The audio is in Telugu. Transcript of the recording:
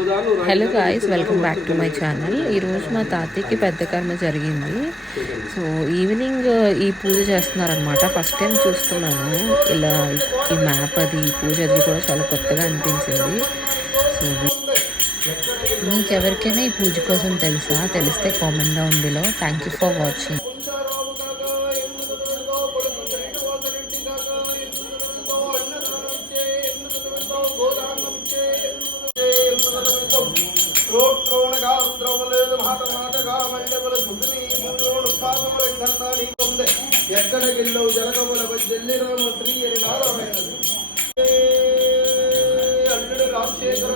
Hello guys, welcome back to my channel. ఈరోజు మా తాతయ్యకి పెద్ద కర్మ జరిగింది. సో ఈవినింగ్ ఈ పూజ చేస్తున్నారనమాట. ఫస్ట్ టైం చూస్తున్నాను ఇలా ఈ మ్యాప్ అది ఈ పూజ అది కూడా చాలా కొత్తగా అనిపించింది. సో మీకు ఎవరికైనా ఈ పూజ కోసం తెలుసా? తెలిస్తే comment down below. Thank you for watching. ఎక్కడ గిల్లో జలకముల జల్లి రామ శ్రీ అని నారాయణ అల్లుడు రాజశేఖర